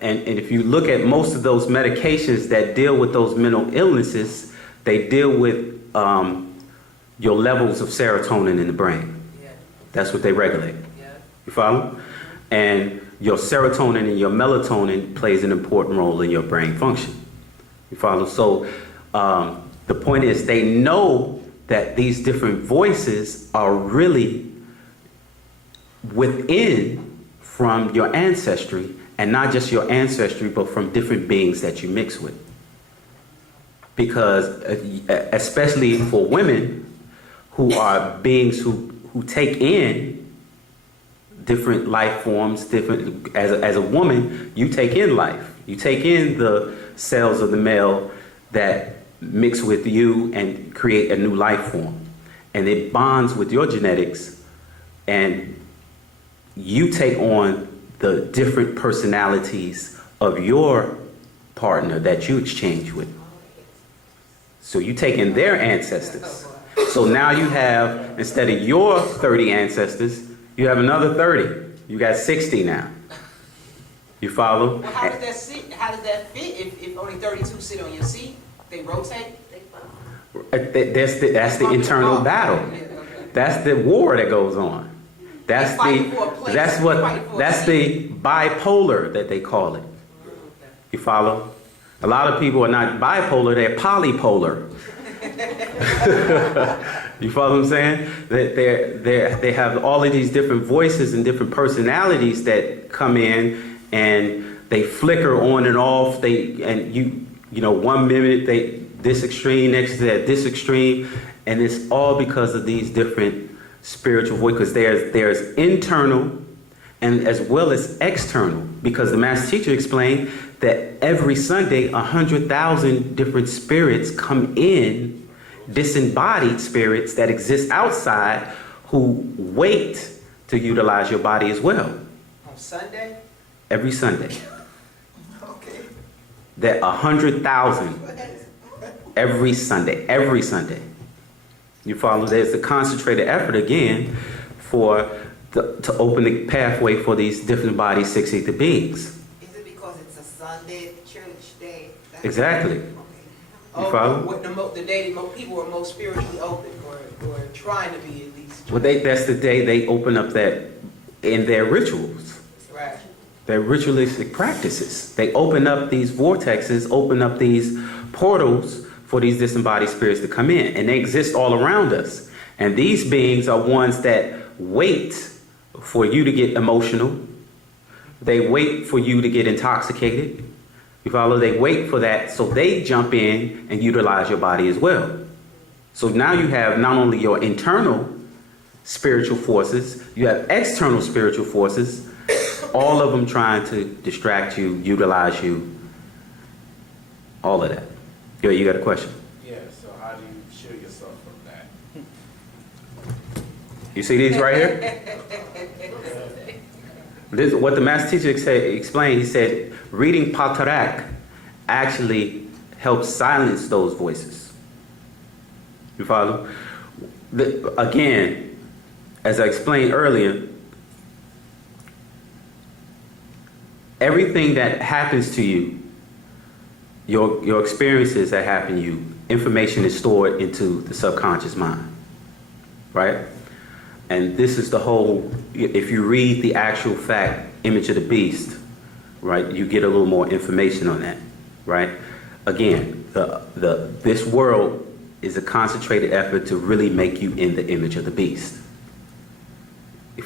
and if you look at most of those medications that deal with those mental illnesses, they deal with your levels of serotonin in the brain. Yeah. That's what they regulate. Yeah. You follow? And your serotonin and your melatonin plays an important role in your brain function. You follow? So the point is, they know that these different voices are really within from your ancestry, and not just your ancestry, but from different beings that you mix with. Because especially for women who are beings who take in different life forms, different as a woman, you take in life. You take in the cells of the male that mix with you and create a new life form. And it bonds with your genetics, and you take on the different personalities of your partner that you exchange with. So you take in their ancestors. So now you have, instead of your 30 ancestors, you have another 30. You got 60 now. You follow? Well, how does that fit if only 32 sit on your seat? They rotate? That's the internal battle. That's the war that goes on. That's the bipolar that they call it. You follow? A lot of people are not bipolar, they're polypolar. You follow what I'm saying? They have all of these different voices and different personalities that come in, and they flicker on and off. You know, 1 minute this extreme, next to that this extreme, and it's all because of these different spiritual voices. There's internal and as well as external, because the master teacher explained that every Sunday 100,000 different spirits come in, disembodied spirits that exist outside, who wait to utilize your body as well. On Sunday? Every Sunday. Okay. That 100,000 every Sunday. You follow? There's a concentrated effort again to open the pathway for these different bodies, 6 ether beings. Is it because it's a Sunday church day? Exactly. Okay. You follow? The day that people are most spiritually open, or trying to be at least. Well, that's the day they open up that in their rituals. Right. Their ritualistic practices. They open up these vortexes, open up these portals for these disembodied spirits to come in. And they exist all around us. And these beings are ones that wait for you to get emotional. They wait for you to get intoxicated. You follow? They wait for that, so they jump in and utilize your body as well. So now you have not only your internal spiritual forces, you have external spiritual forces, all of them trying to distract you, utilize you, all of that. Yo, you got a question? Yeah, so how do you shield yourself from that? You see these right here? This is what the master teacher explained. He said reading Pt.3 actually helps silence those voices. You follow? Again, as I explained earlier, everything that happens to you, your experiences that happen to you, information is stored into the subconscious mind, right? And this is the whole, if you read the actual fact, Image of the Beast, right, you get a little more information on that, right? Again, this world is a concentrated effort to really make you in the image of the beast.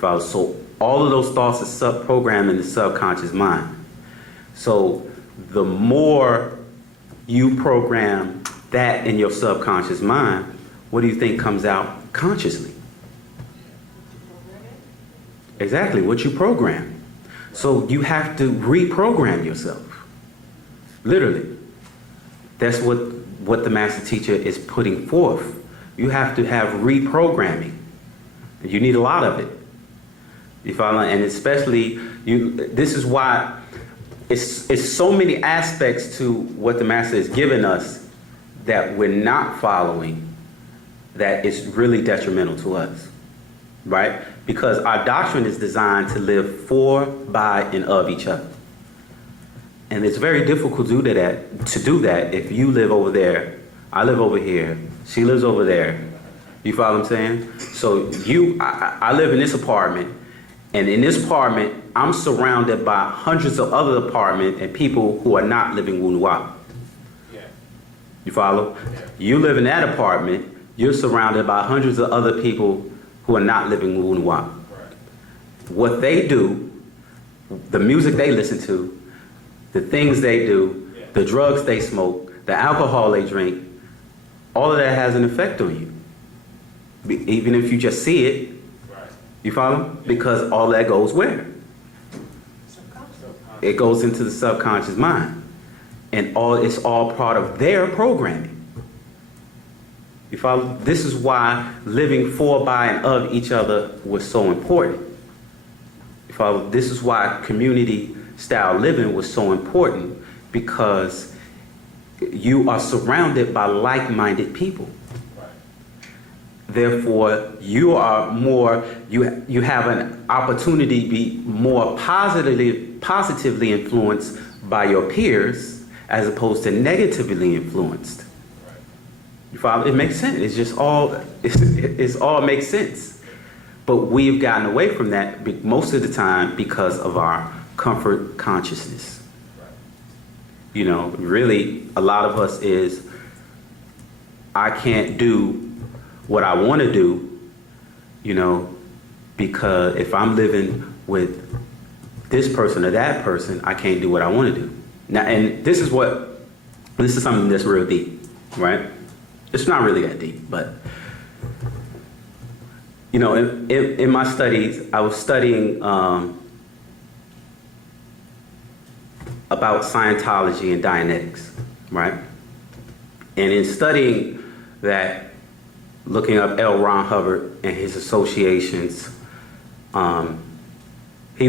So all of those thoughts are sub-programmed in the subconscious mind. So the more you program that in your subconscious mind, what do you think comes out consciously? Exactly, what you program. So you have to reprogram yourself. Literally. That's what the master teacher is putting forth. You have to have reprogramming. You need a lot of it. You follow? And especially, this is why it's so many aspects to what the master has given us that we're not following, that is really detrimental to us, right? Because our doctrine is designed to live for, by, and of each other. And it's very difficult to do that if you live over there, I live over here, she lives over there. You follow what I'm saying? So I live in this apartment, and in this apartment, I'm surrounded by hundreds of other apartments and people who are not living Wu-nuwaup. Yeah. You follow? Yeah. You live in that apartment, you're surrounded by hundreds of other people who are not living Wu-nuwaup. Right. What they do, the music they listen to, the things they do, Yeah. the drugs they smoke, the alcohol they drink, all of that has an effect on you. Even if you just see it, Right. you follow? Because all that goes where? It goes into the subconscious mind. And it's all part of their programming. You follow? This is why living for, by, and of each other was so important. You follow? This is why community style living was so important, because you are surrounded by like-minded people. Right. Therefore, you have an opportunity to be more positively influenced by your peers as opposed to negatively influenced. Right. You follow? It makes sense. It's just all, it's all makes sense. But we've gotten away from that most of the time because of our comfort consciousness. Right. You know, really, a lot of us is, I can't do what I want to do, you know, because if I'm living with this person or that person, I can't do what I want to do. Now, and this is something that's real deep, right? It's not really that deep, but, you know, in my studies, I was studying about Scientology and Dianetics, right? And in studying that, looking up L. Ron Hubbard and his associations, he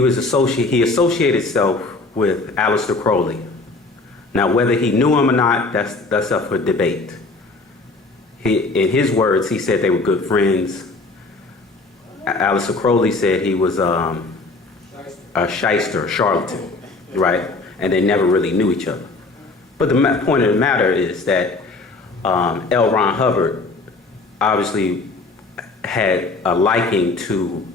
associated himself with Aleister Crowley. Now, whether he knew him or not, that's up for debate. In his words, he said they were good friends. Aleister Crowley said he was a shyster, a charlatan, right? And they never really knew each other. But the point of the matter is that L. Ron Hubbard obviously had a liking to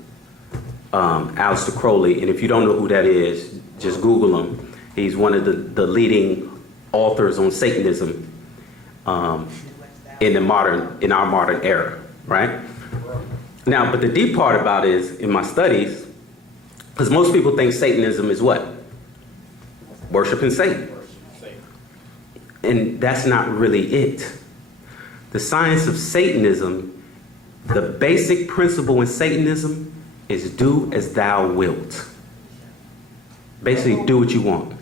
Aleister Crowley, and if you don't know who that is, just Google him. He's one of the leading authors on Satanism in our modern era, right? Now, but the deep part about it is, in my studies, because most people think Satanism is what? Worshiping Satan. And that's not really it. The science of Satanism, the basic principle in Satanism is do as thou wilt. Basically, do what you want.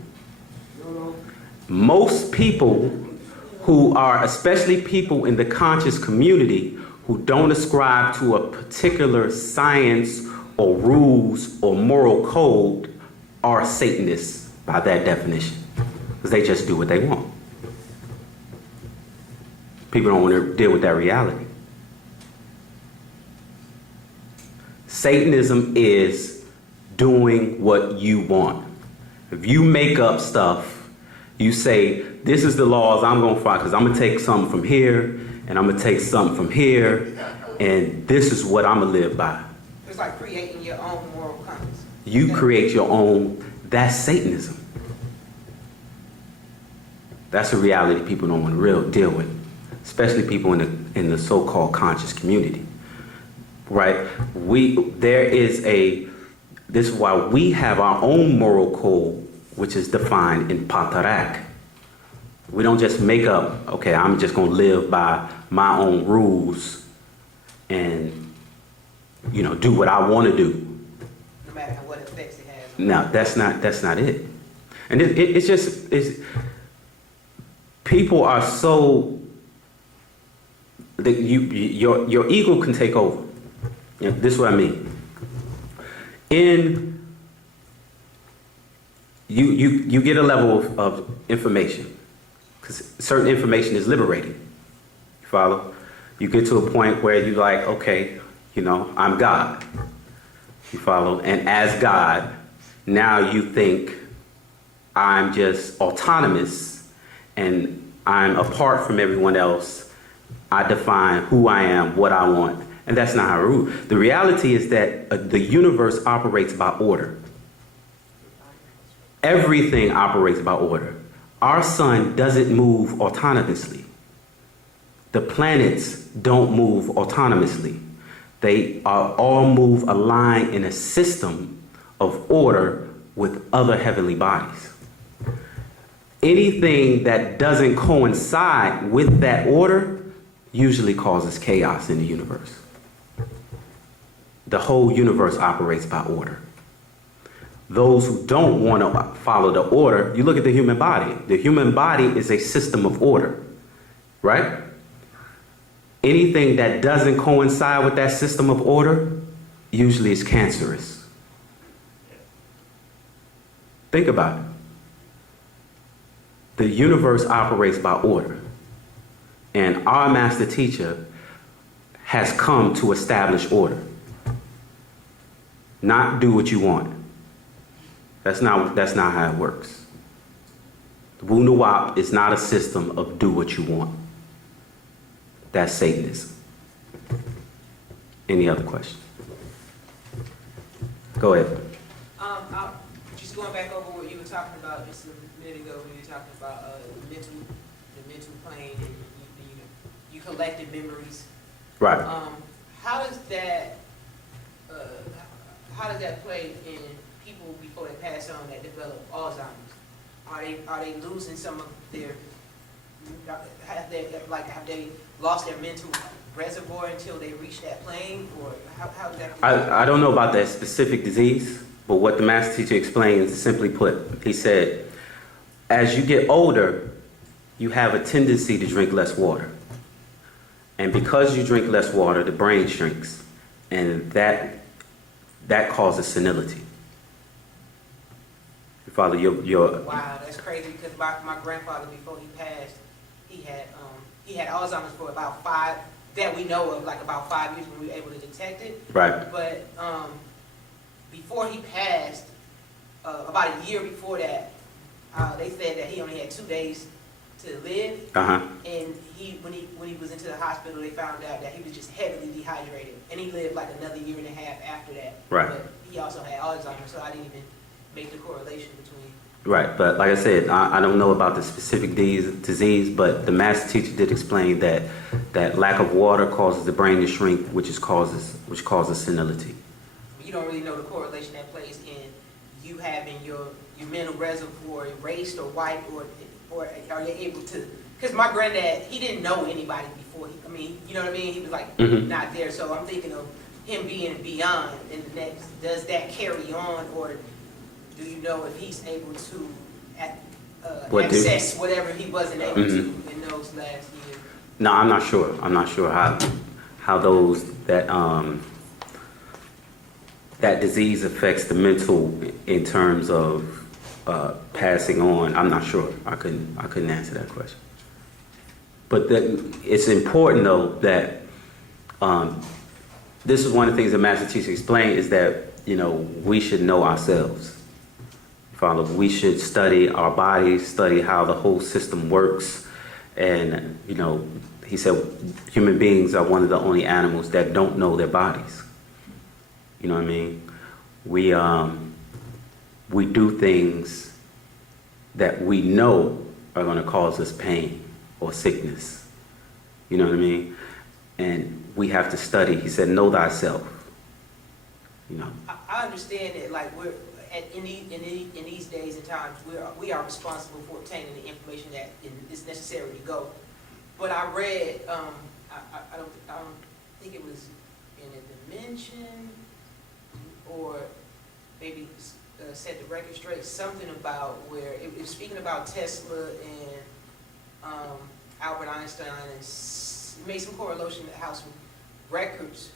Most people who are, especially people in the conscious community, who don't ascribe to a particular science or rules or moral code, are Satanists by that definition. Because they just do what they want. People don't want to deal with that reality. Satanism is doing what you want. If you make up stuff, you say, this is the laws I'm going to follow, because I'm going to take something from here, and I'm going to take something from here, and this is what I'm going to live by. It's like creating your own moral compass. You create your own, that's Satanism. That's a reality people don't want to deal with, especially people in the so-called conscious community, right? This is why we have our own moral code, which is defined in Pt.3. We don't just make up, okay, I'm just going to live by my own rules and, you know, do what I want to do. No matter what effects it has. No, that's not it. And it's people are so that your ego can take over. You know, this is what I mean. You get a level of information, because certain information is liberating. You follow? You get to a point where you're like, okay, you know, I'm God. You follow? And as God, now you think I'm just autonomous and I'm apart from everyone else. I define who I am, what I want, and that's not how it rules. The reality is that the universe operates by order. Everything operates by order. Our sun doesn't move autonomously. The planets don't move autonomously. They all move aligned in a system of order with other heavenly bodies. Anything that doesn't coincide with that order usually causes chaos in the universe. The whole universe operates by order. Those who don't want to follow the order, you look at the human body. The human body is a system of order, right? Anything that doesn't coincide with that system of order usually is cancerous. Think about it. The universe operates by order. And our master teacher has come to establish order. Not do what you want. That's not how it works. The Wu-nuwaup is not a system of do what you want. That's Satanism. Any other questions? Go ahead. Just going back over what you were talking about just a minute ago when you were talking about the mental plane and you collected memories. Right. How does that play in people before they pass on that develop Alzheimer's? Are they losing some of their have they lost their mental reservoir until they reach that plane, or how does that? I don't know about that specific disease, but what the master teacher explains, simply put, he said, as you get older, you have a tendency to drink less water. And because you drink less water, the brain shrinks, and that causes senility. You follow your Wow, that's crazy, because my grandfather, before he passed, he had Alzheimer's for about 5, that we know of, like about 5 years when we were able to detect it. right. But before he passed, about a year before that, they said that he only had 2 days to live. Uh-huh. And when he was into the hospital, they found out that he was just heavily dehydrated, and he lived like another year and a half after that. Right. But he also had Alzheimer's, so I didn't even make the correlation between. Right, but like I said, I don't know about the specific disease, but the master teacher did explain that lack of water causes the brain to shrink, which causes senility. You don't really know the correlation that plays in you having your mental reservoir erased or wiped, or are you able to? Because my granddad, he didn't know anybody before. You know what I mean? He was like not there. So I'm thinking of him being beyond in the next. Does that carry on, or do you know if he's able to access whatever he wasn't able to in those last years? No, I'm not sure. I'm not sure how those that disease affects the mental in terms of passing on. I'm not sure. I couldn't answer that question. But it's important though that this is one of the things that Master Teacher explained, is that we should know ourselves. Follow. We should study our bodies, study how the whole system works, and he said human beings are one of the only animals that don't know their bodies. You know what I mean? We do things that we know are going to cause us pain or sickness. You know what I mean? And we have to study. He said, know thyself. I understand that, like in these days and times, we are responsible for obtaining the information that is necessary to go. But I read, I don't think it was in a dimension, or maybe set the record straight, something about where it was speaking about Tesla and Albert Einstein, and made some correlation to how some records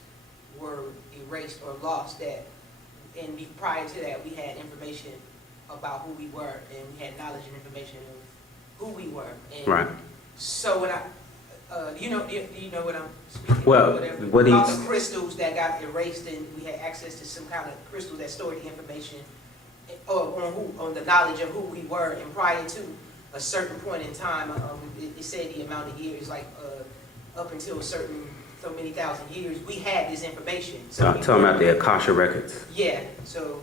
were erased or lost, and prior to that we had information about who we were, and we had knowledge and information of who we were. And right. So when do you know what I'm speaking well, of? What about the crystals that got erased, and we had access to some kind of crystal that stored the information on the knowledge of who we were, and prior to a certain point in time, it said the amount of years, like up until a certain so many thousand years, we had this information. So I'm talking about the Akasha records. Yeah, so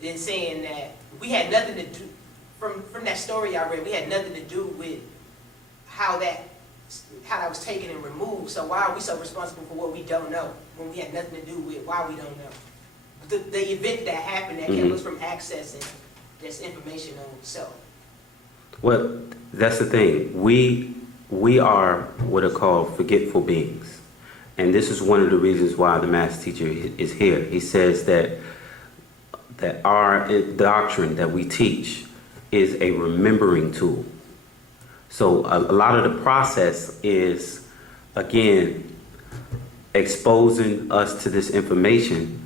then saying that we had nothing to do, from that story I read, we had nothing to do with how that was taken and removed. So why are we so responsible for what we don't know when we had nothing to do with why we don't know? The event that happened that kept us from accessing this information on itself. Well, that's the thing. We are what are called forgetful beings. And this is one of the reasons why the master teacher is here. He says that our doctrine that we teach is a remembering tool. So a lot of the process is, again, exposing us to this information.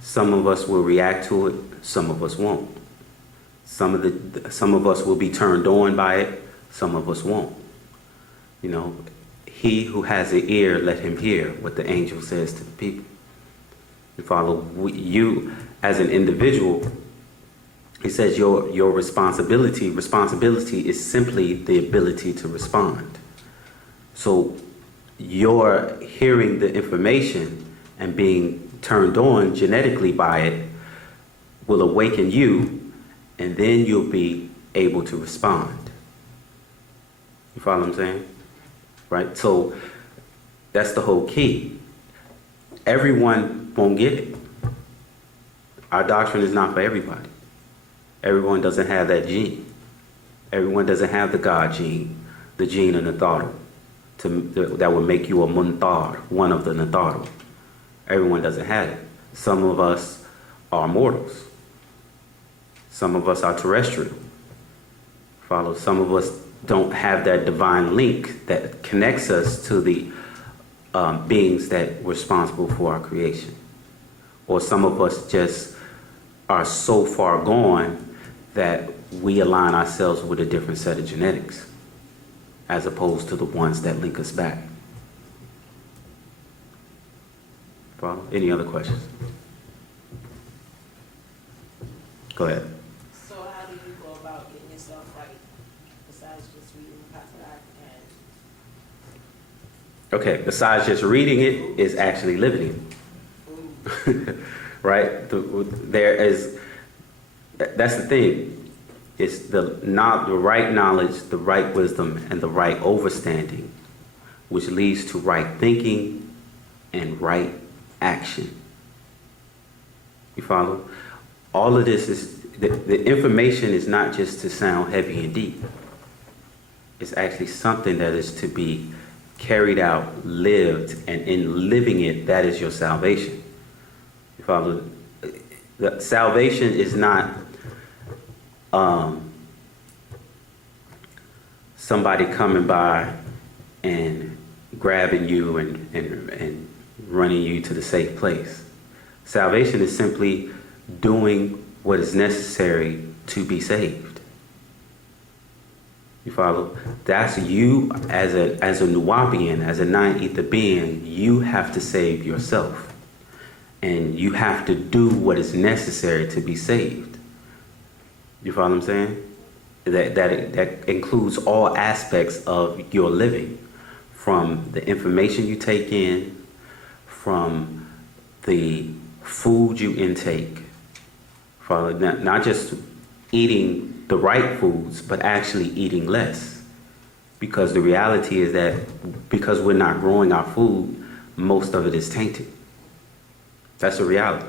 Some of us will react to it, some of us won't. Some of us will be turned on by it, some of us won't. You know, he who has an ear, let him hear what the angel says to the people. You follow? You, as an individual, he says your responsibility is simply the ability to respond. So you're hearing the information and being turned on genetically by it will awaken you, and then you'll be able to respond. You follow what I'm saying? Right? So that's the whole key. Everyone won't get it. Our doctrine is not for everybody. Everyone doesn't have that gene. Everyone doesn't have the God gene, the gene of Natharu, that will make you a Muntar, one of the Natharu. Everyone doesn't have it. Some of us are mortals. Some of us are terrestrial. Follow. Some of us don't have that divine link that connects us to the beings that were responsible for our creation. Or some of us just are so far gone that we align ourselves with a different set of genetics as opposed to the ones that link us back. Follow? Any other questions? Go ahead. So how do you go about getting yourself right, besides just reading the Pt.3? Okay, besides just reading it, is actually living it. Right? That's the thing. It's the right knowledge, the right wisdom, and the right overstanding, which leads to right thinking and right action. You follow? All of this is, the information is not just to sound heavy and deep. It's actually something that is to be carried out, lived, and in living it, that is your salvation. You follow? The salvation is not somebody coming by and grabbing you and running you to the safe place. Salvation is simply doing what is necessary to be saved. You follow? That's you as a Wu-nuwaupian, as a nine-ether being, you have to save yourself. And you have to do what is necessary to be saved. You follow what I'm saying? That includes all aspects of your living, from the information you take in, from the food you intake, from not just eating the right foods, but actually eating less. Because the reality is that because we're not growing our food, most of it is tainted. That's a reality.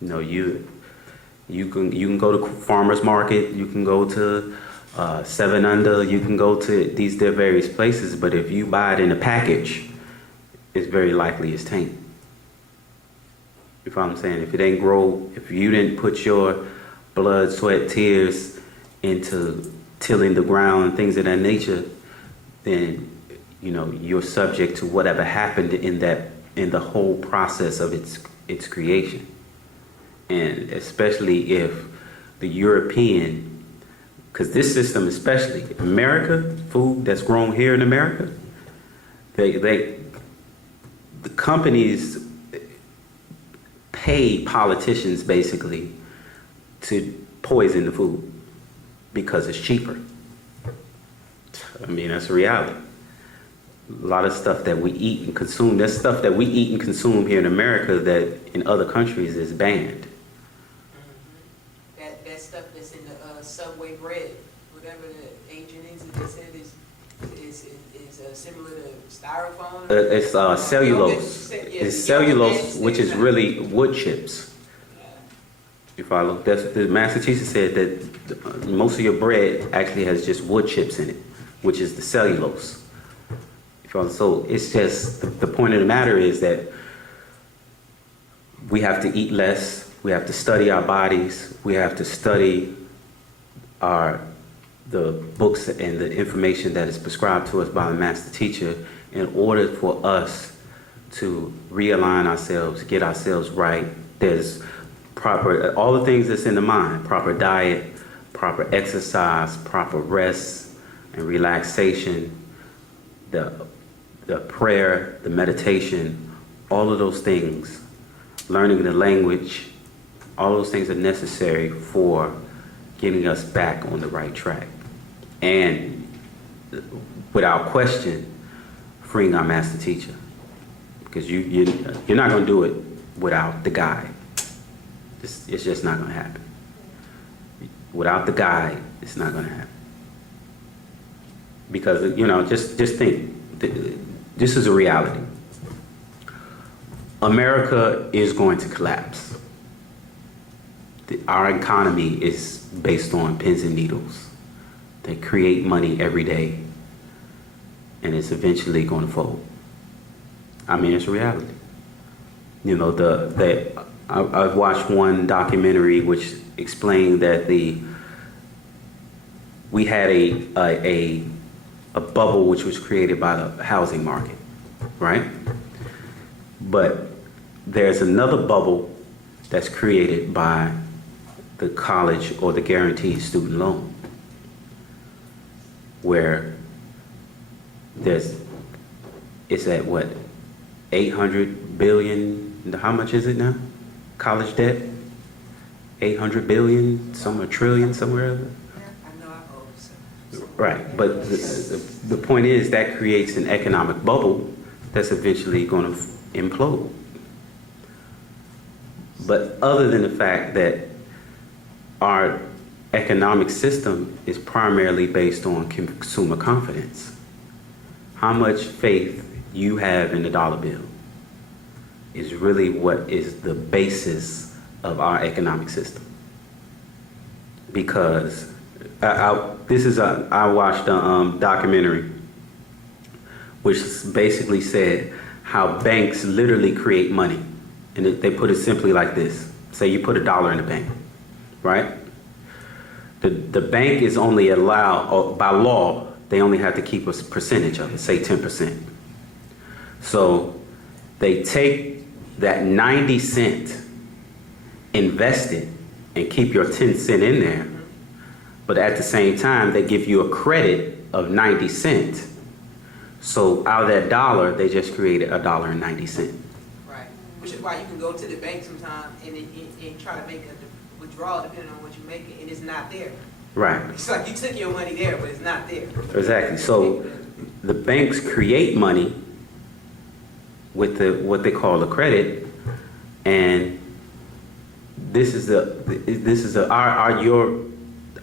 You know, you can go to farmers market, you can go to 7 Under, you can go to these various places, but if you buy it in a package, it's very likely it's tainted. You follow what I'm saying? If it ain't grow, if you didn't put your blood, sweat, tears into tilling the ground and things of that nature, then you know you're subject to whatever happened in the whole process of its creation. And especially if the European, because this system, especially America, food that's grown here in America, the companies pay politicians basically to poison the food because it's cheaper. I mean, that's a reality. A lot of stuff that we eat and consume, there's stuff that we eat and consume here in America that in other countries is banned. That stuff that's in the Subway bread, whatever the agent is, that they said is similar to styrofoam. It's cellulose. Yeah, It's the cellulose, yellow which is thing. really wood chips. Yeah. You follow? That's the Massachusetts said that most of your bread actually has just wood chips in it, which is the cellulose. You follow? So it's just the point of the matter is that we have to eat less. We have to study our bodies. We have to study the books and the information that is prescribed to us by the master teacher in order for us to realign ourselves, get ourselves right. There's proper, all the things that's in the mind, proper diet, proper exercise, proper rest and relaxation, the prayer, the meditation, all of those things, learning the language, all those things are necessary for getting us back on the right track. And without question, freeing our master teacher. Because you're not going to do it without the guide. It's just not going to happen. Without the guide, it's not going to happen. Because, just think, this is a reality. America is going to collapse. Our economy is based on pins and needles. They create money every day, and it's eventually going to fold. I mean, it's a reality. I've watched one documentary which explained that we had a bubble which was created by the housing market, right? But there's another bubble that's created by the college or the guaranteed student loan, where it's at what, 800 billion, how much is it now? College debt? 800 billion, a trillion somewhere. I know I owe some. Right, but the point is that creates an economic bubble that's eventually going to implode. But other than the fact that our economic system is primarily based on consumer confidence, how much faith you have in the dollar bill is really what is the basis of our economic system. Because I watched a documentary which basically said how banks literally create money. And they put it simply like this. Say you put $1 in the bank, right? The bank is only allowed, by law, they only have to keep a percentage of it, say 10%. So they take that 90 cent, invest it, and keep your 10 cent in there. But at the same time, they give you a credit of 90 cents. So out of that dollar, they just created $1.90. Right. Which is why you can go to the bank sometime and try to make a withdrawal depending on what you're making, and it's not there. Right. It's like you took your money there, but it's not there. Exactly. So the banks create money with what they call a credit, and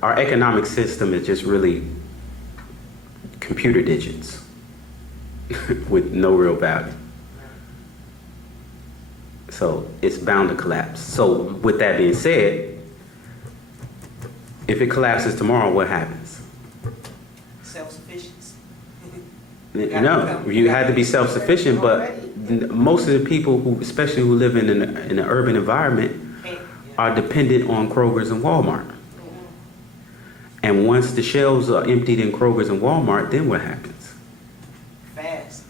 our economic system is just really computer digits with no real value. So it's bound to collapse. So with that being said, if it collapses tomorrow, what happens? Self-sufficiency. No, you had to be self-sufficient, but most of the people especially who live in an urban environment, are dependent on Kroger's and Walmart. And once the shelves are emptied in Kroger's and Walmart, then what happens? Fast.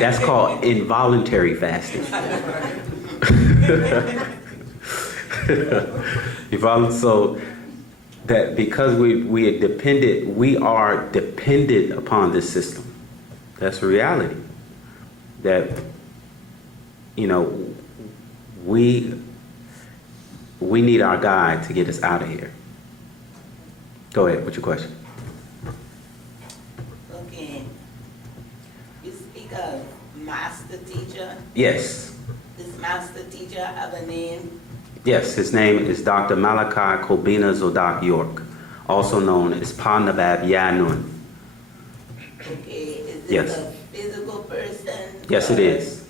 That's called involuntary fasting. So that because we are dependent upon this system. That's a reality. That we we need our guide to get us out of here. Go ahead, what's your question? Okay. You speak of master teacher. Yes. Does master teacher have a name? Yes, his name is Dr. Malachi Kobina Zodak York, also known as Pa-Nabab Yanun. Okay. Is this Yes. a physical person? Yes, it or- is.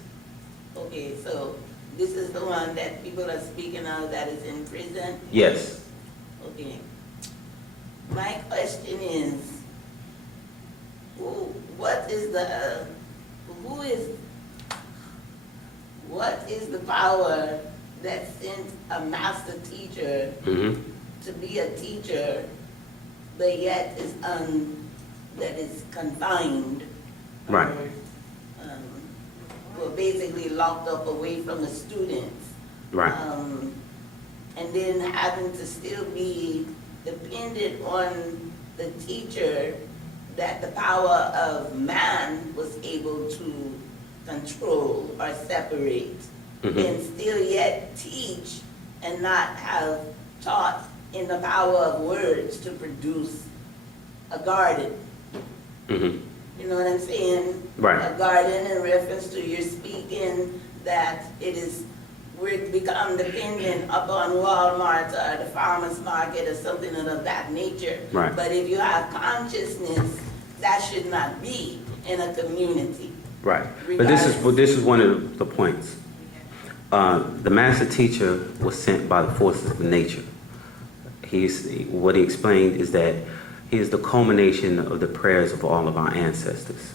Okay, so this is the one that people are speaking of that is in prison? Yes. Okay. My question is, what is the power that sent a master teacher Mm-hmm. to be a teacher, but yet that is confined? Right. Well, basically locked up away from the students. Right. And then having to still be dependent on the teacher that the power of man was able to control or separate, Mhm. and still yet teach and not have taught in the power of words to produce a garden. Mm-hmm. You know what I'm saying? Right. A garden in reference to your speaking that we're become dependent upon Walmart or the farmer's market or something of that nature. Right. But if you have consciousness, that should not be in a community. Right. But this is one of the points. The master teacher was sent by the forces of nature. What he explained is that he is the culmination of the prayers of all of our ancestors,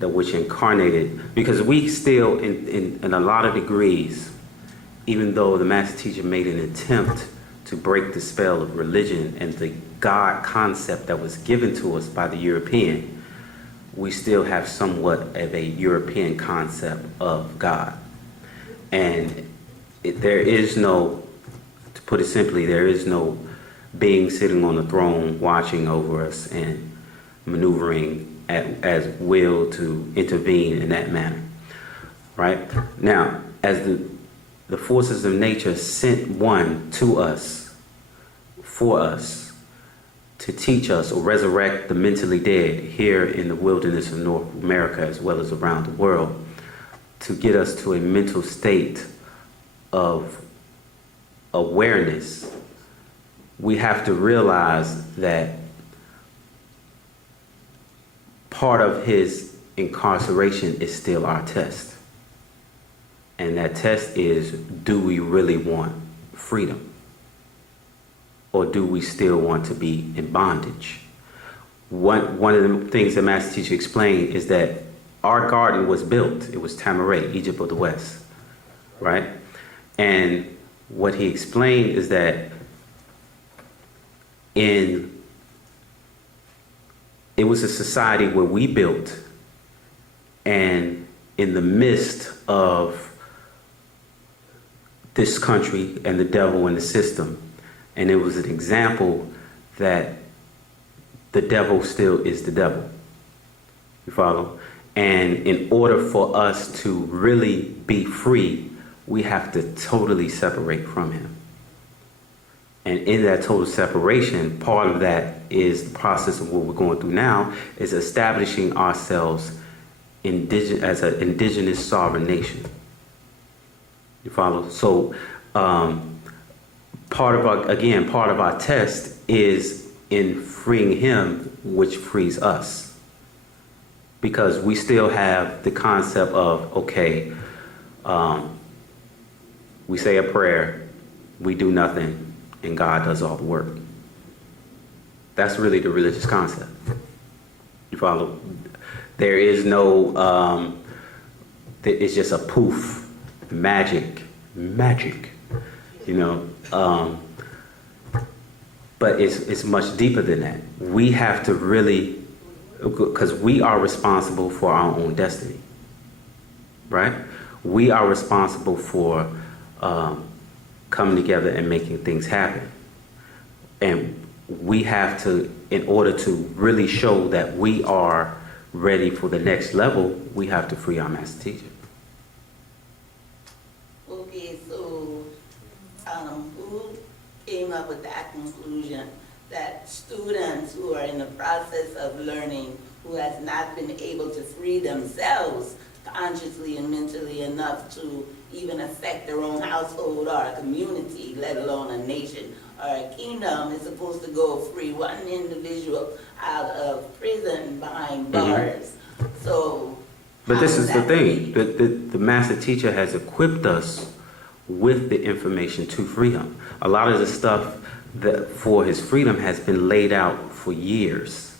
which incarnated, because we still, in a lot of degrees, even though the master teacher made an attempt to break the spell of religion and the God concept that was given to us by the European, we still have somewhat of a European concept of God. And there is no, to put it simply, there is no being sitting on the throne watching over us and maneuvering as will to intervene in that manner. Right? Now, as the forces of nature sent one to us, for us, to teach us or resurrect the mentally dead here in the wilderness of North America as well as around the world, to get us to a mental state of awareness, we have to realize that part of his incarceration is still our test. And that test is, do we really want freedom? Or do we still want to be in bondage? One of the things that Master Teacher explained is that our garden was built. It was Tamaray, Egypt of the West, right? And what he explained is that it was a society where we built, and in the midst of this country and the devil and the system, and it was an example that the devil still is the devil. You follow? And in order for us to really be free, we have to totally separate from him. And in that total separation, part of that is the process of what we're going through now, is establishing ourselves as an indigenous sovereign nation. You follow? So part of our test is in freeing him, which frees us. Because we still have the concept of, okay, we say a prayer, we do nothing, and God does all the work. That's really the religious concept. You follow? There is no, it's just a poof, magic, you know. But it's much deeper than that. We have to really, because we are responsible for our own destiny, right? We are responsible for coming together and making things happen. And we have to, in order to really show that we are ready for the next level, we have to free our master teacher. Okay, so conclusion that students who are in the process of learning, who has not been able to free themselves consciously and mentally enough to even affect their own household or a community, let alone a nation or a kingdom, is supposed to go free one individual out of prison behind bars. So, But this how is the that thing, be? the master teacher has equipped us with the information to free him. A lot of the stuff that for his freedom has been laid out for years.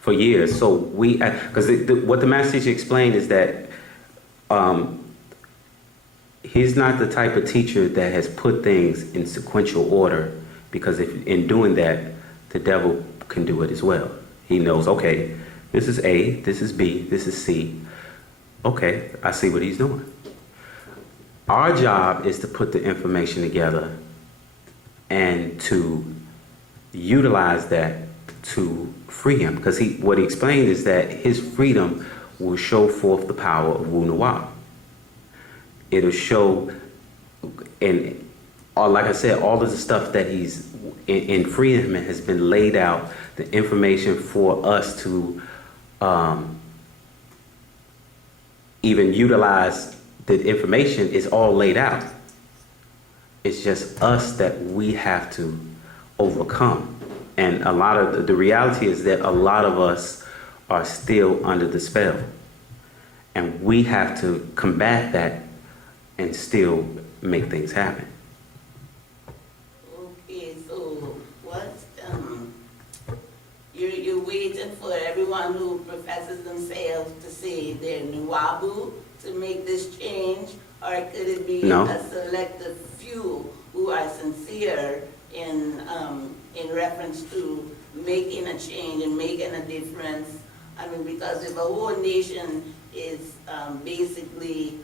For years. So because what the master teacher explained is that he's not the type of teacher that has put things in sequential order, because if in doing that, the devil can do it as well. He knows, okay, this is A, this is B, this is C. Okay, I see what he's doing. Our job is to put the information together and to utilize that to free him. Because what he explained is that his freedom will show forth the power of Wu-nuwaup. It'll show, and like I said, all of the stuff that he's in freeing him has been laid out. The information for us to even utilize the information is all laid out. It's just us that we have to overcome. And a lot of the reality is that a lot of us are still under the spell. And we have to combat that and still make things happen. Okay, so what's you're waiting for everyone who professes themselves to say they're Wu-nuwaupu to make this change, or could it be No. a selective few who are sincere in reference to making a change and making a difference? I mean, because if a whole nation is basically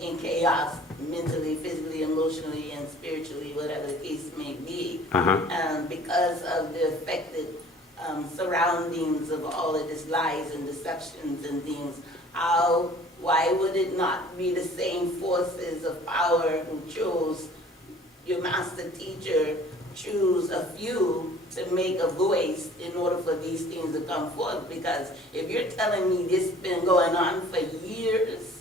in chaos, mentally, physically, emotionally, and spiritually, whatever the case may be, because of the affected surroundings of all of this lies and deceptions and things, why would it not be the same forces of power who chose your master teacher, choose a few to make a voice in order for these things to come forth? Because if you're telling me this has been going on for years,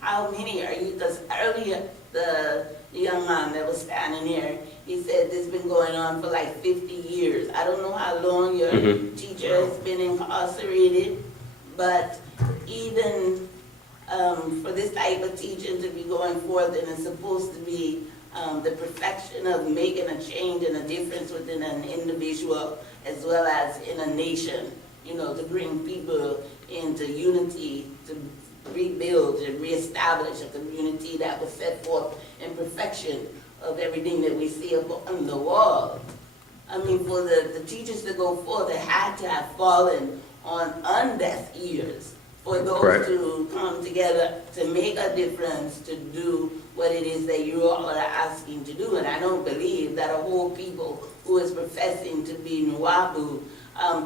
how many are you? Because earlier, the young man that was standing here, he said this has been going on for like 50 years. I don't know how long your teacher has been incarcerated, but even for this type of teaching to be going forth, and it's supposed to be the perfection of making a change and a difference within an individual as well as in a nation, you know, to bring people into unity, to rebuild and reestablish a community that was set forth in perfection of everything that we see upon the wall. I mean, for the teachers to go forth, they had to have fallen on undeaf ears for those Correct. to come together to make a difference, to do what it is that you all are asking to do. And I don't believe that a whole people who is professing to be Wu-nuwaupu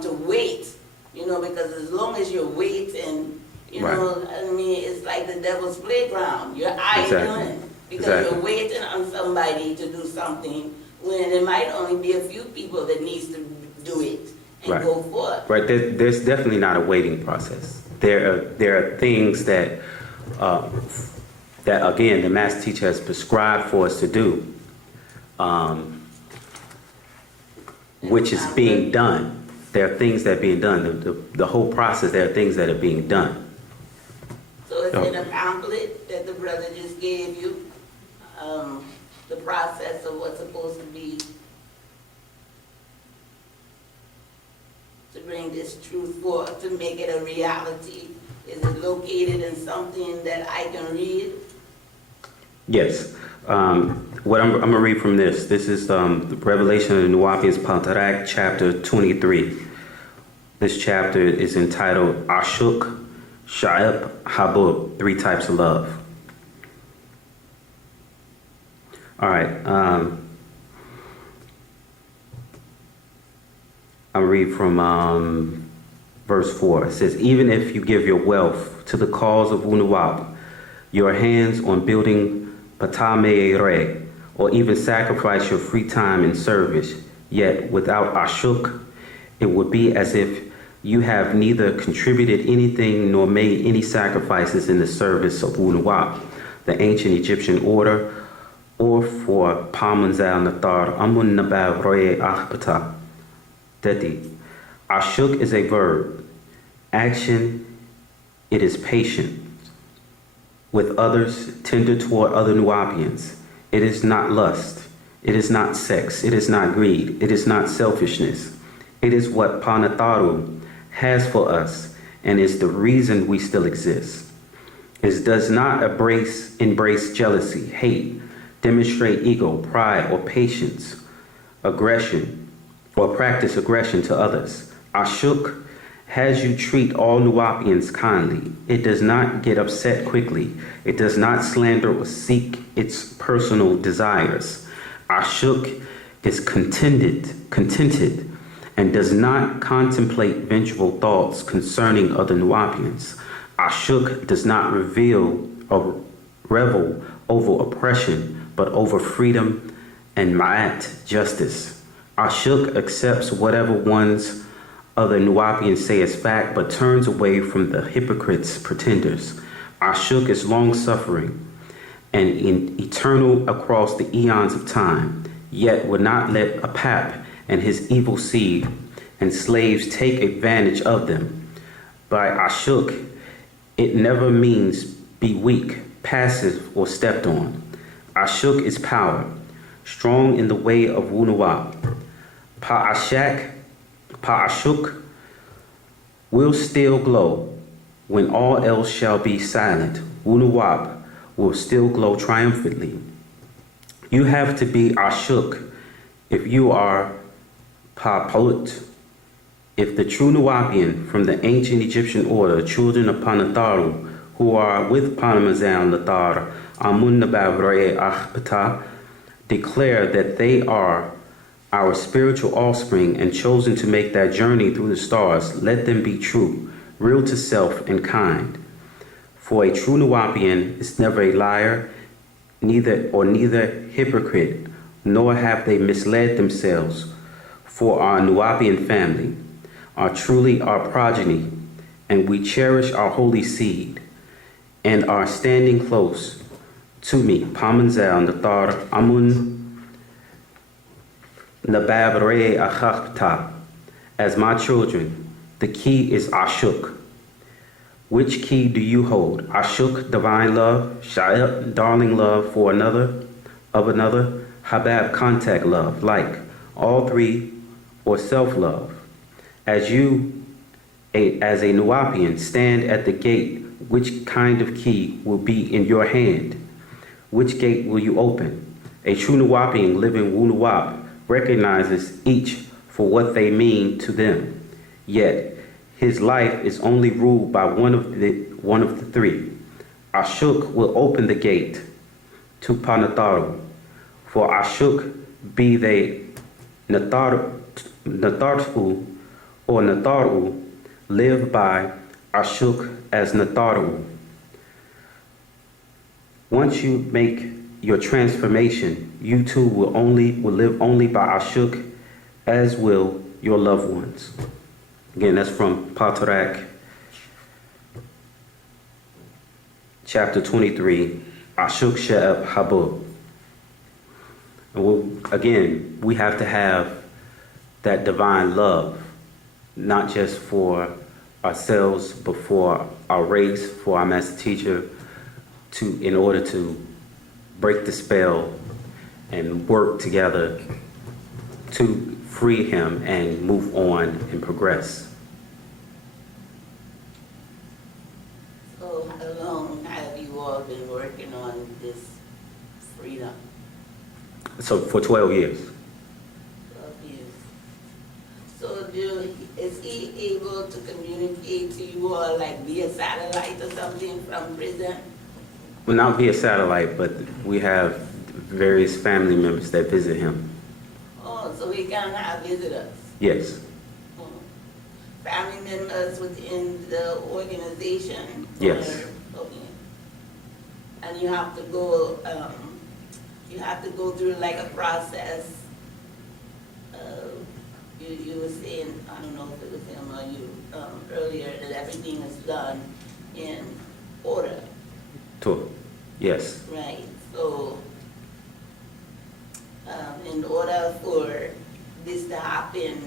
to wait, you know, because as long as you're waiting, you know, I mean, it's like the devil's playground. You're idling because you're waiting on somebody to do something when it might only be a few people that needs to do it and go forth. Right. There's definitely not a waiting process. There are things that that again the master teacher has prescribed for us to do, which is being done. There are things that are being done. The whole process. There are things that are being done. So it's in a pamphlet that the brother just gave you, the process of what's supposed to be to bring this truth forth, to make it a reality. Is it located in something that I can read? Yes. What I'm going to read from this. This is the Revelation of the Nuwaupians, Pt.3, chapter 23. This chapter is entitled Ashuk, Sha'ib, Habub, 3 types of love. All right. I'll read from verse 4. It says, even if you give your wealth to the cause of Wu-nuwaup, your hands on building Pt.3, or even sacrifice your free time in service. Yet without ashuk, it would be as if you have neither contributed anything nor made any sacrifices in the service of Wu-nuwaup, the ancient Egyptian order, or for Pamanzal Nathar Amun Nabab Roye Ahbata Dedi. Ashuk is a verb. Action, it is patient with others, tender toward other Nuwaupians. It is not lust. It is not sex. It is not greed. It is not selfishness. It is what Panatharu has for us and is the reason we still exist. It does not embrace jealousy, hate, demonstrate ego, pride, or patience, aggression, or practice aggression to others. Ashuk has you treat all Nuwaupians kindly. It does not get upset quickly. It does not slander or seek its personal desires. Ashuk is contented, and does not contemplate vengeful thoughts concerning other Nuwaupians. Ashuk does not revel over oppression, but over freedom and ma'at, justice. Ashuk accepts whatever one's other Nuwaupians say is fact, but turns away from the hypocrites, pretenders. Ashuk is long-suffering and eternal across the eons of time, yet would not let a pap and his evil seed and slaves take advantage of them. By Ashuk, it never means be weak, passive, or stepped on. Ashuk is power, strong in the way of Wu-nuwaup. Pa'ashuk will still glow when all else shall be silent. Wu-nuwaup will still glow triumphantly. You have to be Ashuk if you are Pa'put. If the true Nuwaupian from the ancient Egyptian order, children of Panatharu, who are with Panamazan Lathar, Amun Nabab Roye Ahbata, declare that they are our spiritual offspring and chosen to make that journey through the stars, let them be true, real to self and kind. For a true Nuwaupian is never a liar, neither hypocrite, nor have they misled themselves. For our Nuwaupian family are truly our progeny, and we cherish our holy seed, and are standing close to me, Pamanzal Nathar Amun Nabab Re Achachta, as my children. The key is Ashuk. Which key do you hold? Ashuk, divine love, Sha'ib, darling love for another, of another, Habab, contact love, like, all three, or self-love. As you, as a Nuwaupian, stand at the gate, which kind of key will be in your hand? Which gate will you open? A true Nuwaupian living Wu-nuwaup recognizes each for what they mean to them. Yet, his life is only ruled by one of the three. Ashuk will open the gate to Panatharu. For Ashuk be they Natharu or Natharu, live by Ashuk as Natharu. Once you make your transformation, you too will live only by Ashuk, as will your loved ones. Again, that's from Pt.3, chapter 23, Ashuk She'eb Habub. And we have to have that divine love, not just for ourselves, but for our race, for our master teacher, in order to break the spell and work together to free him and move on and progress. So how long have you all been working on this freedom? So for 12 years. 12 years. So is he able to communicate to you all like via satellite or something from prison? Well, not via satellite, but we have various family members that visit him. Oh, so we can have visitors? Yes. Oh. Family members within the organization? Yes. Or, okay. And you have to go you have to go through like a process. You were saying, I don't know if it was him or you, earlier, that everything is done in order, To, yes. right? So, in order for this to happen,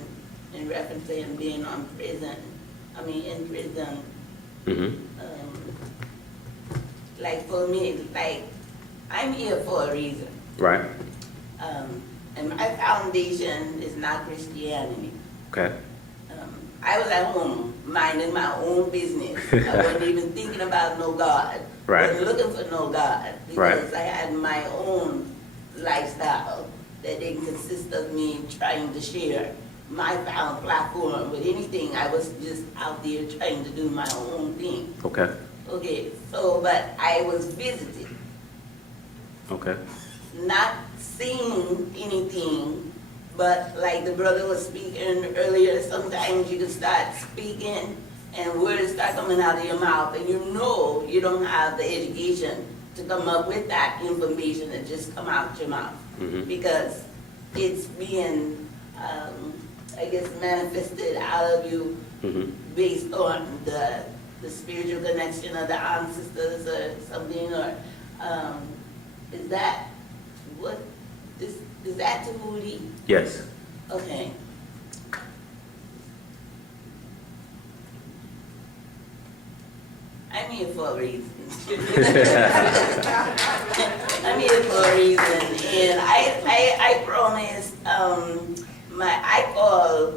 in reference to him being in prison, Mm-hmm. like for me, like, I'm here for a reason. Right. And my foundation is not Christianity. Okay. I was at home minding my own business. I wasn't even thinking about no God. Right. Wasn't looking for no God Right. because I had my own lifestyle that didn't consist of me trying to share my platform with anything. I was just out there trying to do my own thing. Okay. Okay, so, but I was visited, Okay. not seeing anything, but like the brother was speaking earlier, sometimes you can start speaking and words start coming out of your mouth and you know you don't have the education to come up with that information that just come out your mouth. Mhm. Because it's being, I guess, manifested out of you Mm-hmm. based on the spiritual connection of the ancestors or something, or is that what is that Tahuti? Yes. Okay. I'm here for a reason. I'm here for a reason, and I promised I call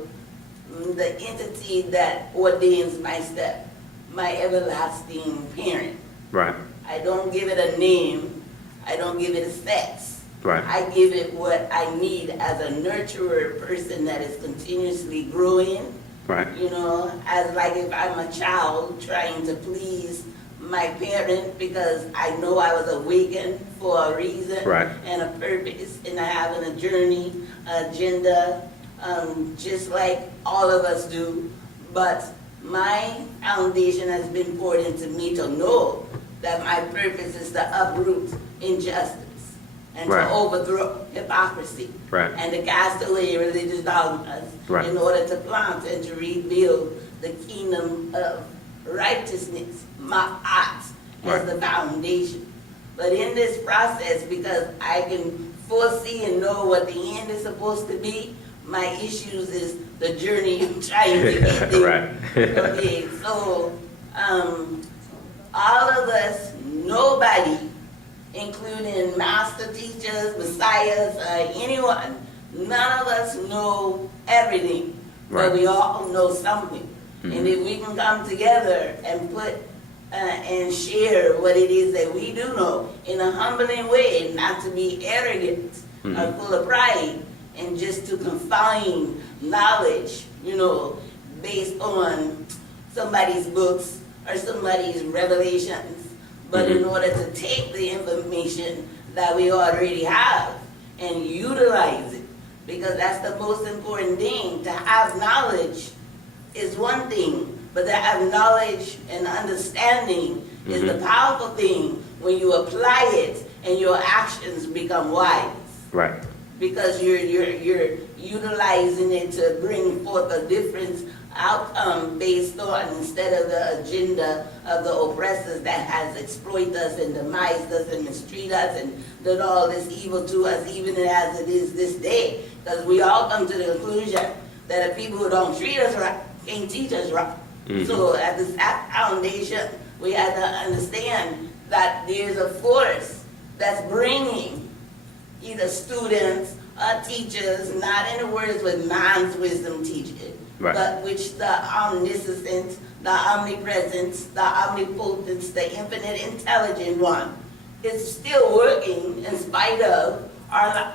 the entity that ordains my step my everlasting parent. Right. I don't give it a name. I don't give it a sex. Right. I give it what I need as a nurturer person that is continuously growing. Right. You know, as like if I'm a child trying to please my parent because I know I was awakened for a reason Right. and a purpose, and I have a journey, agenda, just like all of us do. But my foundation has been poured into me to know that my purpose is to uproot injustice and Right. to overthrow hypocrisy Right. and to cast away religious dogmas Right. in order to plant and to rebuild the kingdom of righteousness, ma'at, Right. as the foundation. But in this process, because I can foresee and know what the end is supposed to be, my issues is the journey I'm trying to get there. Right. Okay, so all of us, nobody, including master teachers, messiahs, anyone, none of us know everything, Right. but we all know something. And if we can come together and put and share what it is that we do know in a humbling way, not to be arrogant or full of pride, and just to confine knowledge, you know, based on somebody's books or somebody's revelations, but in order to take the information that we already have and utilize it, because that's the most important thing. To have knowledge is one thing, but to have knowledge and understanding is the powerful thing when you apply it and your actions become wise. Right. Because you're utilizing it to bring forth a different outcome based on, instead of the agenda of the oppressors that has exploited us and demised us and mistreated us and done all this evil to us, even as it is this day. Because we all come to the conclusion that the people who don't treat us right can't teach us right. So at this foundation, we have to understand that there's a force that's bringing either students or teachers, not in the words with man's wisdom teach it, Right. but which the omniscient, the omnipresent, the omnipotent, the infinite intelligent one is still working in spite of our life.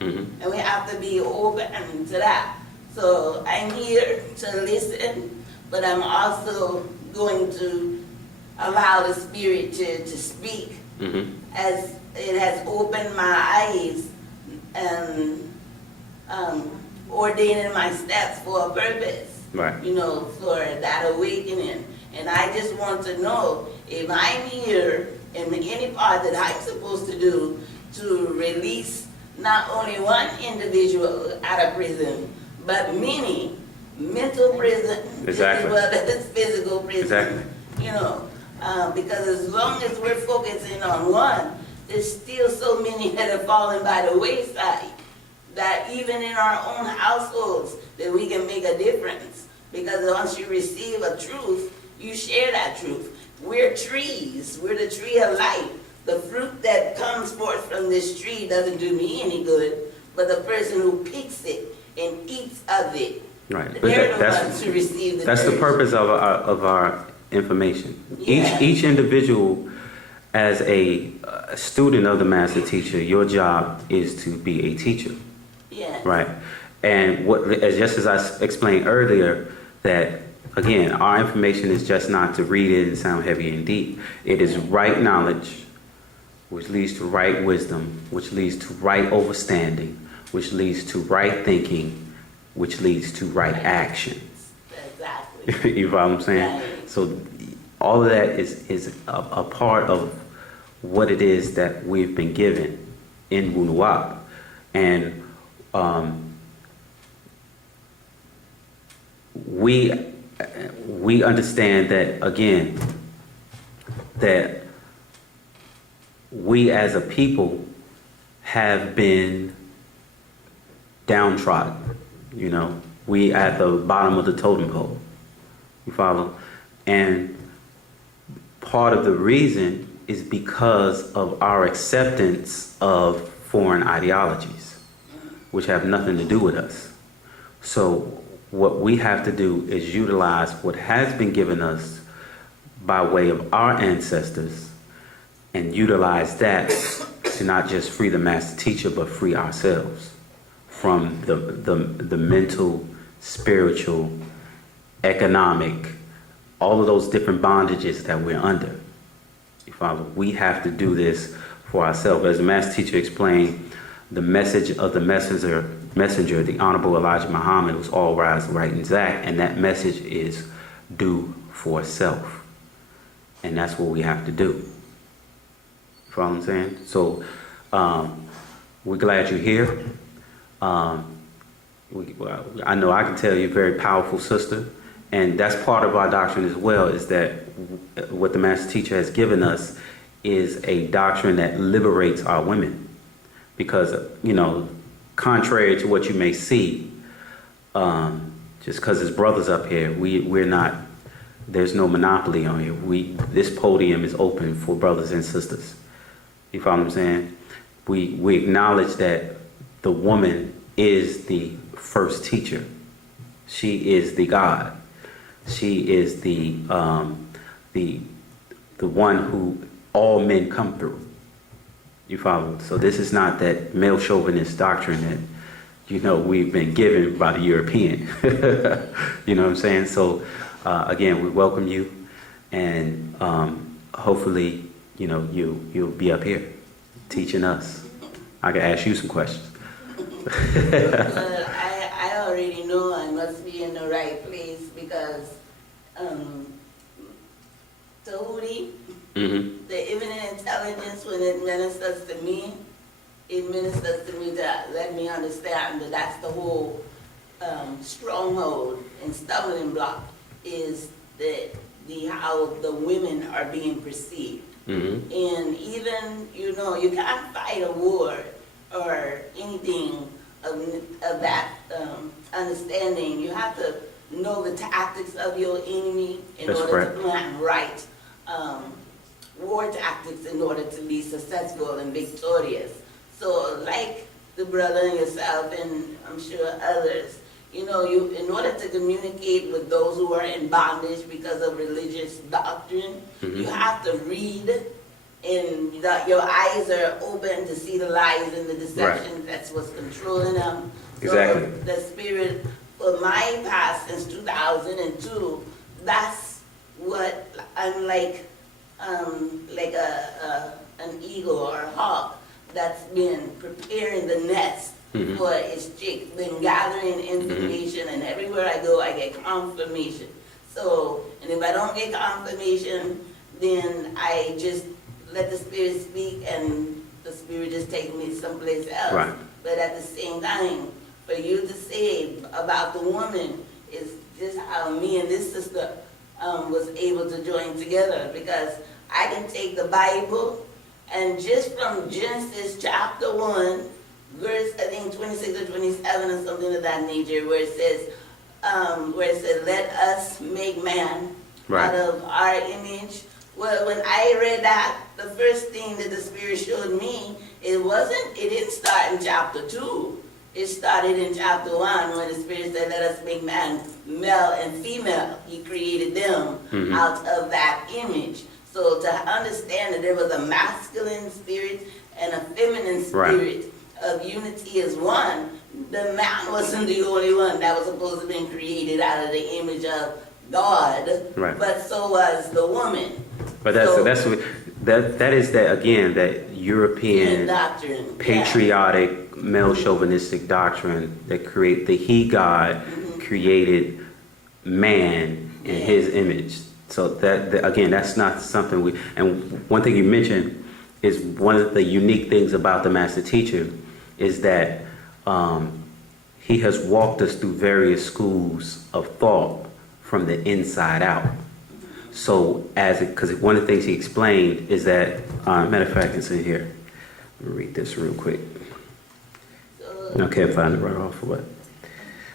Mm-hmm. And we have to be open to that. So I'm here to listen, but I'm also going to allow the Spirit to speak Mm-hmm. as it has opened my eyes and ordaining my steps for a purpose. Right. You know, for that awakening. And I just want to know if I'm here in any part that I'm supposed to do to release not only one individual out of prison, but many mental prison Exactly. as well as physical prison. Exactly. You know, because as long as we're focusing on one, there's still so many that are falling by the wayside that even in our own households that we can make a difference. Because once you receive a truth, you share that truth. We're trees. We're the tree of life. The fruit that comes forth from this tree doesn't do me any good, but the person who picks it and eats of it, Right. But they're the that's ones who receive the that's the nourishment. purpose of our information. Yeah. Each individual, as a student of the master teacher, your job is to be a teacher. Yeah. Right. And just as I explained earlier, that again, our information is just not to read it and sound heavy and deep. It is right knowledge, which leads to right wisdom, which leads to right understanding, which leads to right thinking, which leads to right action. Exactly. You follow what I'm saying? Right. So all of that is a part of what it is that we've been given in Wu-nuwaup. And we understand that, again, that we as a people have been downtrodden. You know, we at the bottom of the totem pole. You follow? And part of the reason is because of our acceptance of foreign ideologies, which have nothing to do with us. So what we have to do is utilize what has been given us by way of our ancestors and utilize that to not just free the master teacher, but free ourselves from the mental, spiritual, economic, all of those different bondages that we're under. You follow? We have to do this for ourselves. As the master teacher explained, the message of the messenger, the Honorable Elijah Muhammad, was all rise, right, and exact, and that message is do for self. And that's what we have to do. You follow what I'm saying? So we're glad you're here. I know I can tell you're a very powerful sister, and that's part of our doctrine as well, is that what the master teacher has given us is a doctrine that liberates our women. Because, you know, contrary to what you may see, just because there's brothers up here, we're not, there's no monopoly on here. This podium is open for brothers and sisters. You follow what I'm saying? We acknowledge that the woman is the first teacher. She is the God. She is the one who all men come through. You follow? So this is not that male chauvinist doctrine that, you know, we've been given by the European. You know what I'm saying? So again, we welcome you, and hopefully, you know, you'll be up here teaching us. I can ask you some questions. Well, I already know I must be in the right place because Tahuti, the infinite intelligence, when it ministers to me, it ministers to me to let me understand that that's the whole stronghold and stumbling block is how the women are being perceived. And even, you know, you can't fight a war or anything of that understanding. You have to know the tactics of your enemy in That's order correct. to plan right war tactics in order to be successful and victorious. So like the brother and yourself and I'm sure others, you know, in order to communicate with those who are in bondage because of religious doctrine, you have to read, and that your eyes are open to see the lies and the deception. That's what's controlling them. Exactly. So the spirit for my past since 2002, that's what I'm like an eagle or a hawk that's been preparing the nest for its chicks, been gathering information, and everywhere I go I get confirmation. So, and if I don't get confirmation, then I just let the spirit speak and the spirit is taking me someplace else. Right. But at the same time, for you to say about the woman is just how me and this sister was able to join together, because I can take the Bible and just from Genesis chapter 1, verse I think 26 or 27 or something of that nature, where it says, let us make man Right. out of our image. Well, when I read that, the first thing that the Spirit showed me, it didn't start in chapter 2. It started in chapter 1 when the Spirit said, let us make man male and female. He created them out of that image. So to understand that there was a masculine spirit and a feminine spirit of unity as one, the man wasn't the only one that was supposed to be created out of the image of God, Right. but so was the woman. But that is that European doctrine, patriotic, male chauvinistic doctrine that create the he God created man in his image. So that again, that's not something we. And one thing you mentioned is one of the unique things about the master teacher is that he has walked us through various schools of thought from the inside out. So because one of the things he explained is that, matter of fact, it's in here. Let me read this real quick. I can't find it right off of it.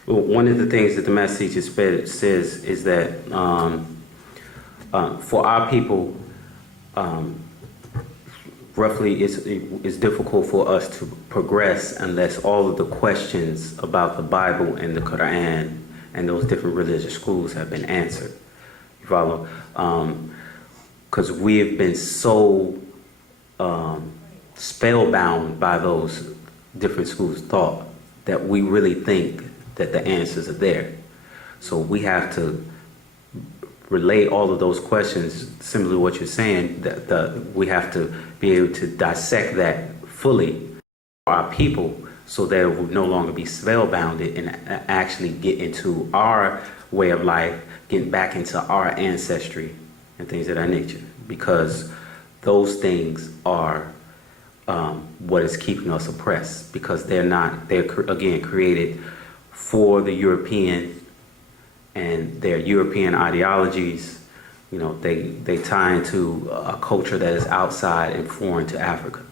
Well, one of the things that the master teacher says is that for our people, roughly it's difficult for us to progress unless all of the questions about the Bible and the Quran and those different religious schools have been answered. You follow? Because we have been so spellbound by those different schools of thought that we really think that the answers are there. So we have to relate all of those questions, similar to what you're saying, that we have to be able to dissect that fully for our people so that it will no longer be spellbounded and actually get into our way of life, getting back into our ancestry and things of that nature. Because those things are what is keeping us oppressed, because they're again created for the European and their European ideologies. You know, they tie into a culture that is outside and foreign to Africa.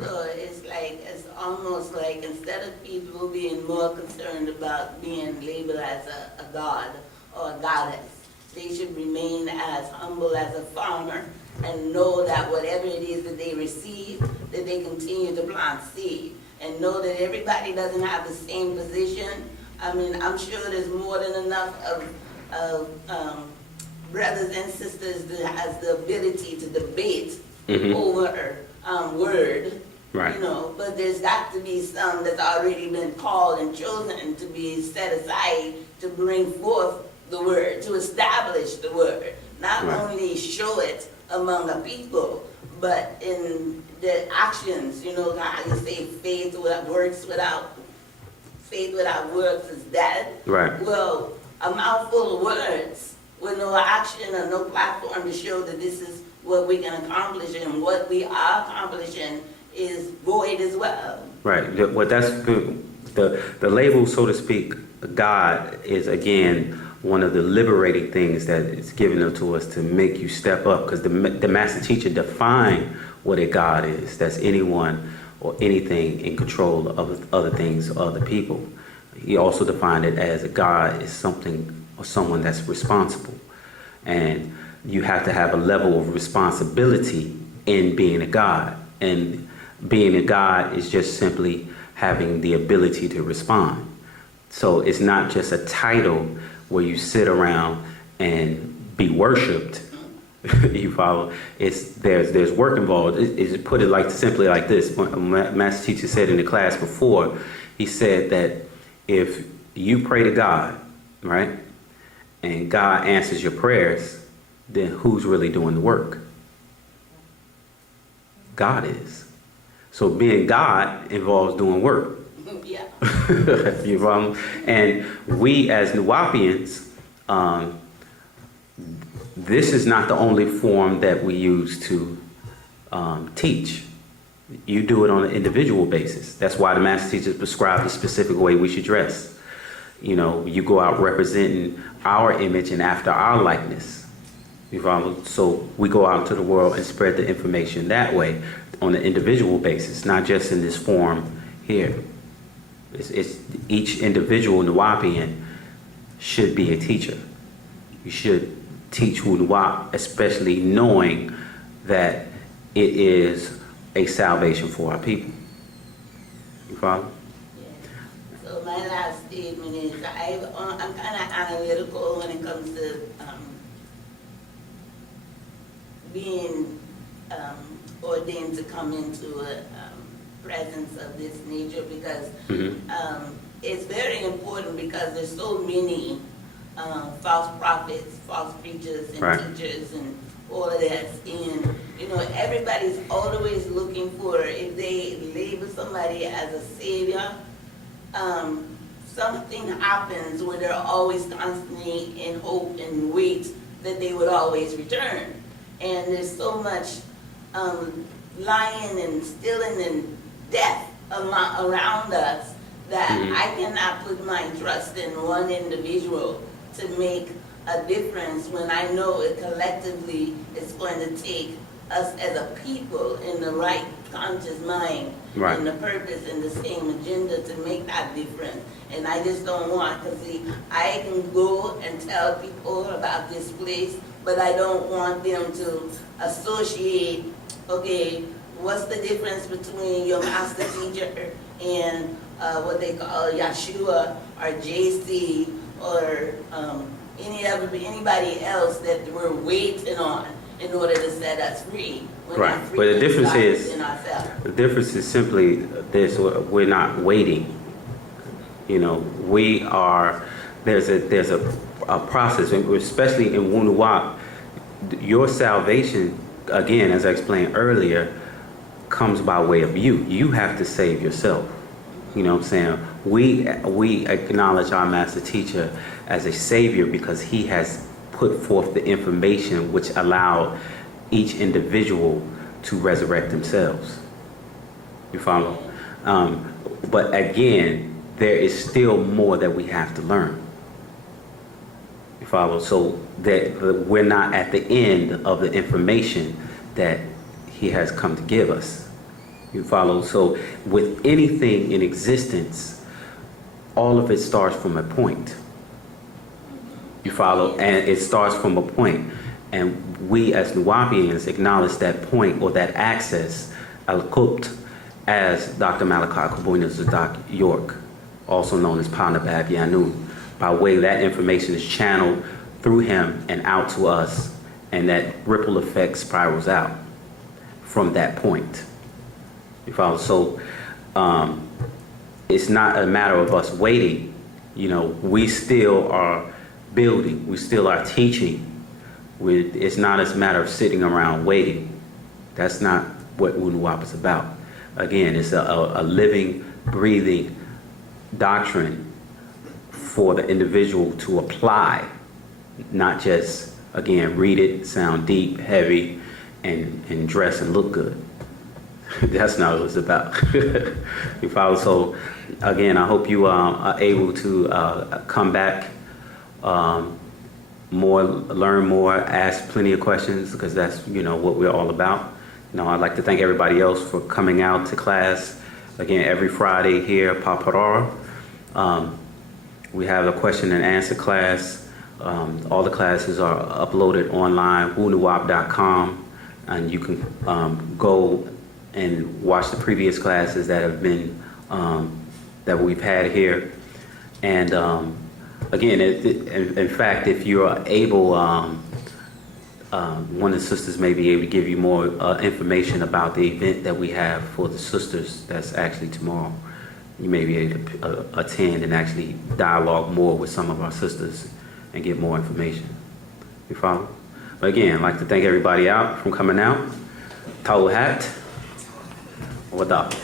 So it's almost like instead of people being more concerned about being labeled as a god or a goddess, they should remain as humble as a farmer and know that whatever it is that they receive, that they continue to plant seed, and know that everybody doesn't have the same position. I mean, I'm sure there's more than enough of brothers and sisters that has the ability to debate over word, Right. you know, but there's got to be some that's already been called and chosen to be set aside to bring forth the word, to establish the word, not Right. only show it among the people, but in the actions. You know how you say faith without works is dead. Right. Well, a mouthful of words with no action or no platform to show that this is what we can accomplish, and what we are accomplishing is void as well. Right. Well, that's the label, so to speak, God is again one of the liberating things that is given to us to make you step up, because the master teacher defined what a God is. That's anyone or anything in control of other things or other people. He also defined it as a God is something or someone that's responsible. And you have to have a level of responsibility in being a God. And being a God is just simply having the ability to respond. So it's not just a title where you sit around and be worshipped. You follow? There's work involved. It's put it simply like this. When master teacher said in the class before, he said that if you pray to God, right, and God answers your prayers, then who's really doing the work? God is. So being God involves doing work. Yeah. You follow? And we as Nuwaupians, this is not the only form that we use to teach. You do it on an individual basis. That's why the master teachers prescribe the specific way we should dress. You know, you go out representing our image and after our likeness. You follow? So we go out into the world and spread the information that way on an individual basis, not just in this form here. It's each individual Nuwaupian should be a teacher. You should teach Wu-nuwaup, especially knowing that it is a salvation for our people. You follow? Yeah. So my last statement is I'm kind of analytical when it comes to being ordained to come into a presence of this nature because it's very important because there's so many false prophets, false preachers, and teachers, and all of that. And you know, everybody's always looking for, if they label somebody as a savior, something happens where they're always constantly in hope and wait that they would always return. And there's so much lying and stealing and death around us that I cannot put my trust in one individual to make a difference when I know it collectively is going to take us as a people in the right conscious mind and the purpose and the same agenda to make that difference. And I just don't want, because see, I can go and tell people about this place, but I don't want them to associate, okay, what's the difference between your master teacher and what they call Yeshua or JC or anybody else that we're waiting on in order to set us free. Right, but the difference is simply this: we're not waiting. You know, we are. There's a process, especially in Wu-nuwaup. Your salvation, again, as I explained earlier, comes by way of you. You have to save yourself. You know what I'm saying? We acknowledge our master teacher as a savior because he has put forth the information which allowed each individual to resurrect themselves. You follow? But again, there is still more that we have to learn. You follow? So that we're not at the end of the information that he has come to give us. You follow? So with anything in existence, all of it starts from a point. You follow? And it starts from a point. And we as Nuwaupians acknowledge that point or that access, al-Kupt, as Dr. Malachi Kabuna Zadak York, also known as Panabab Yanun, by way that information is channeled through him and out to us, and that ripple effect spirals out from that point. You follow? So it's not a matter of us waiting. You know, we still are building. We still are teaching. It's not a matter of sitting around waiting. That's not what Wu-nuwaup is about. Again, it's a living, breathing doctrine for the individual to apply, not just, again, read it, sound deep, heavy, and dress and look good. That's not what it's about. You follow? So, again, I hope you are able to come back, learn more, ask plenty of questions, because that's, you know, what we're all about. You know, I'd like to thank everybody else for coming out to class. Again, every Friday here, Paparara. We have a question and answer class. All the classes are uploaded online, Wu-nuwaup.com, and you can go and watch the previous classes that have been that we've had here. And again, in fact, if you are able, one of the sisters may be able to give you more information about the event that we have for the sisters that's actually tomorrow. You may be able to attend and actually dialogue more with some of our sisters and get more information. You follow? But again, I'd like to thank everybody out from coming out. Tawhat. Wadab.